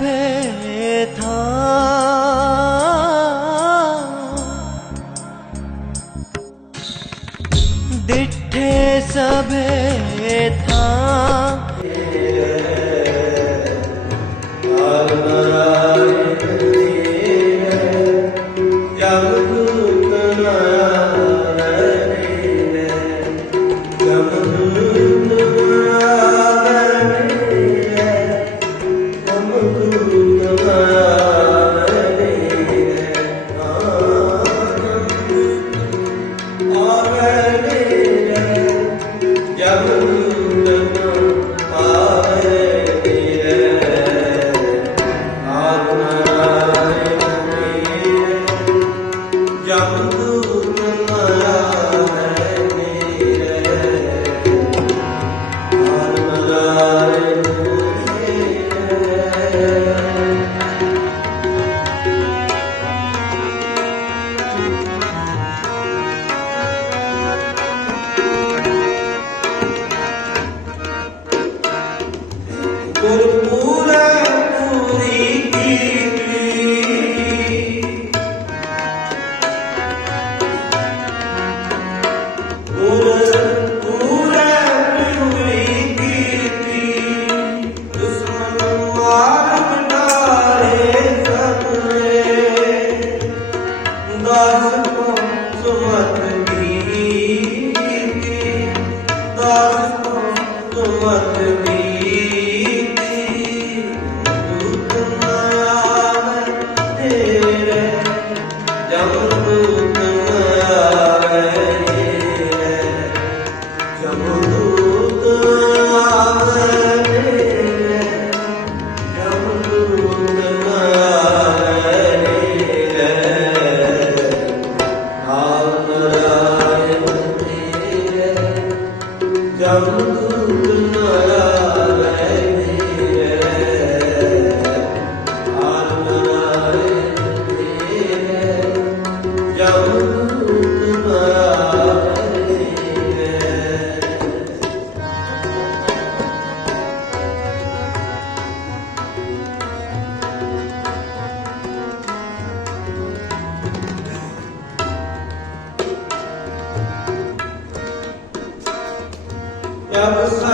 배 타. Lord. Hallelujah. يغفر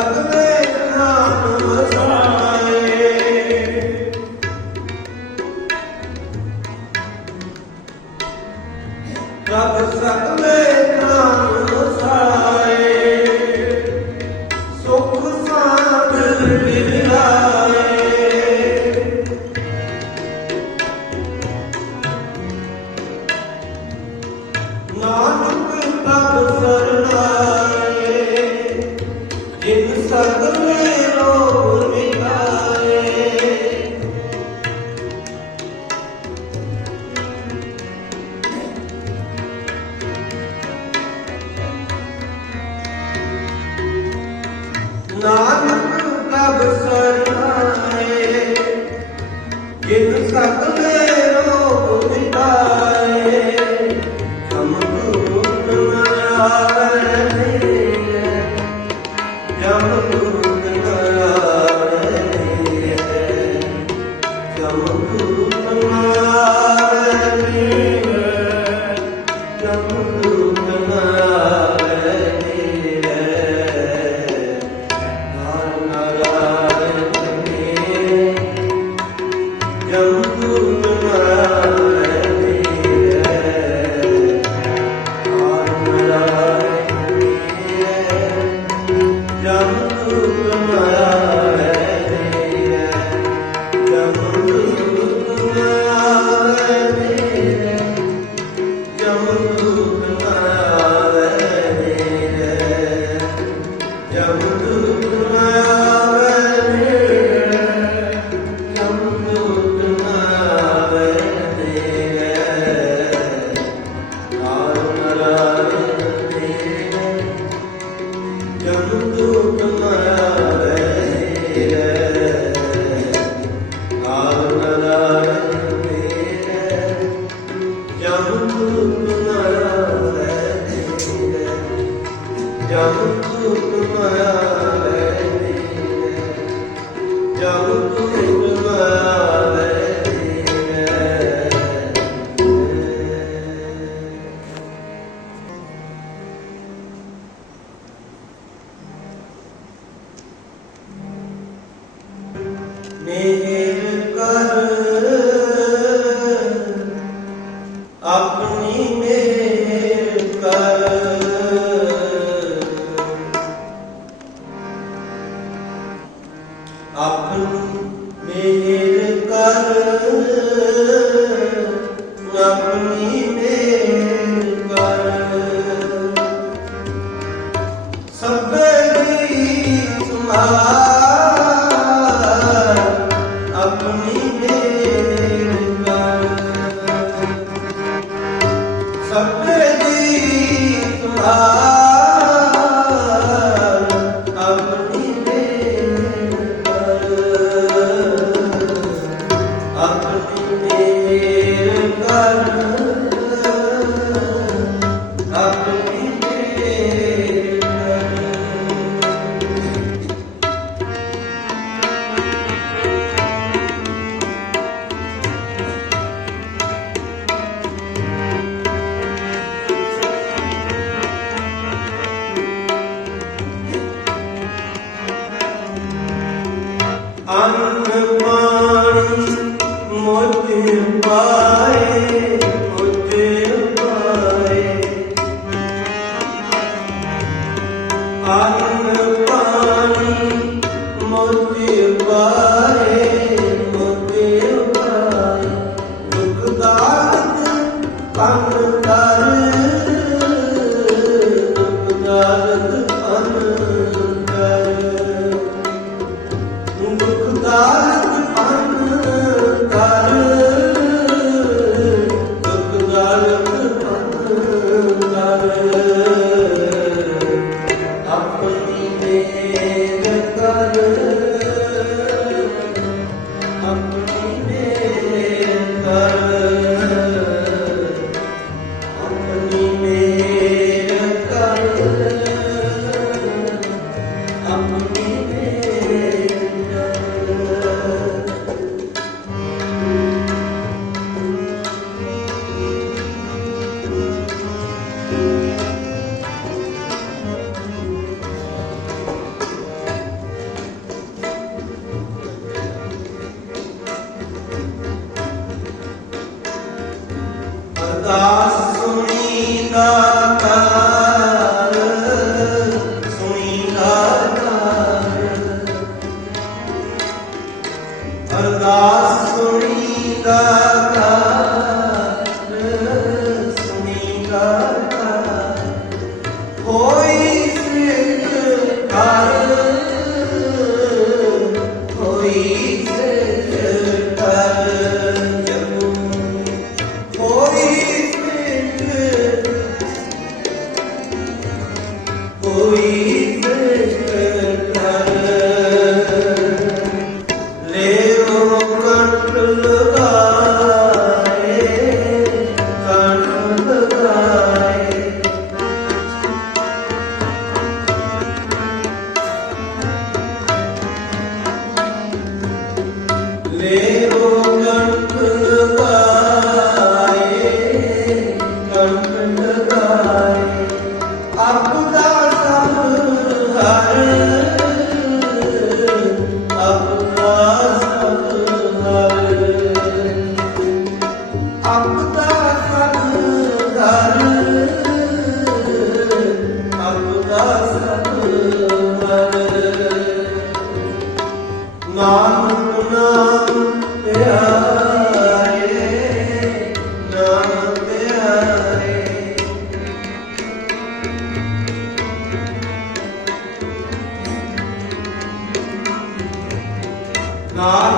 ਮਾਰੇ 양 May 다. ਕੰਟ ਦਾ 아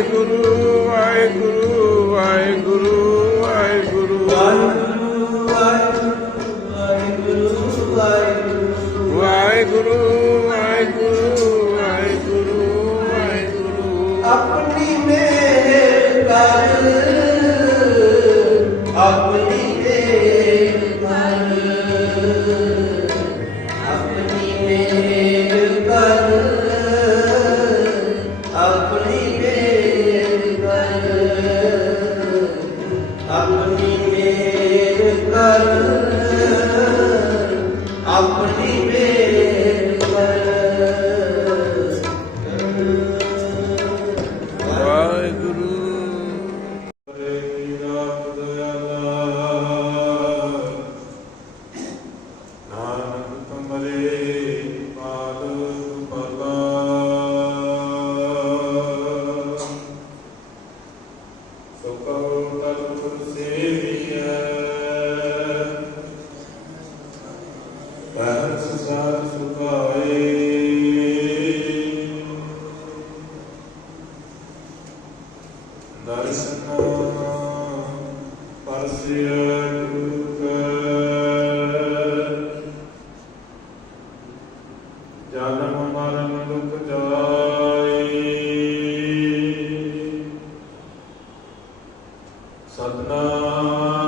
ਵਾਹਿਗੁਰੂ ਵਾਹਿਗੁਰੂ ਵਾਹਿਗੁਰੂ ਵਾਹਿਗੁਰੂ। ਵਾਹਿਗੁਰੂ ਵਾਹਿਗੁਰੂ ਵਾਹਿਗੁਰੂ ਆਪਣੀ ਮੇਰ ਕਰ ਆਪਣੀ ਮੇਰ Hallelujah. ਸਤਨਾਮ।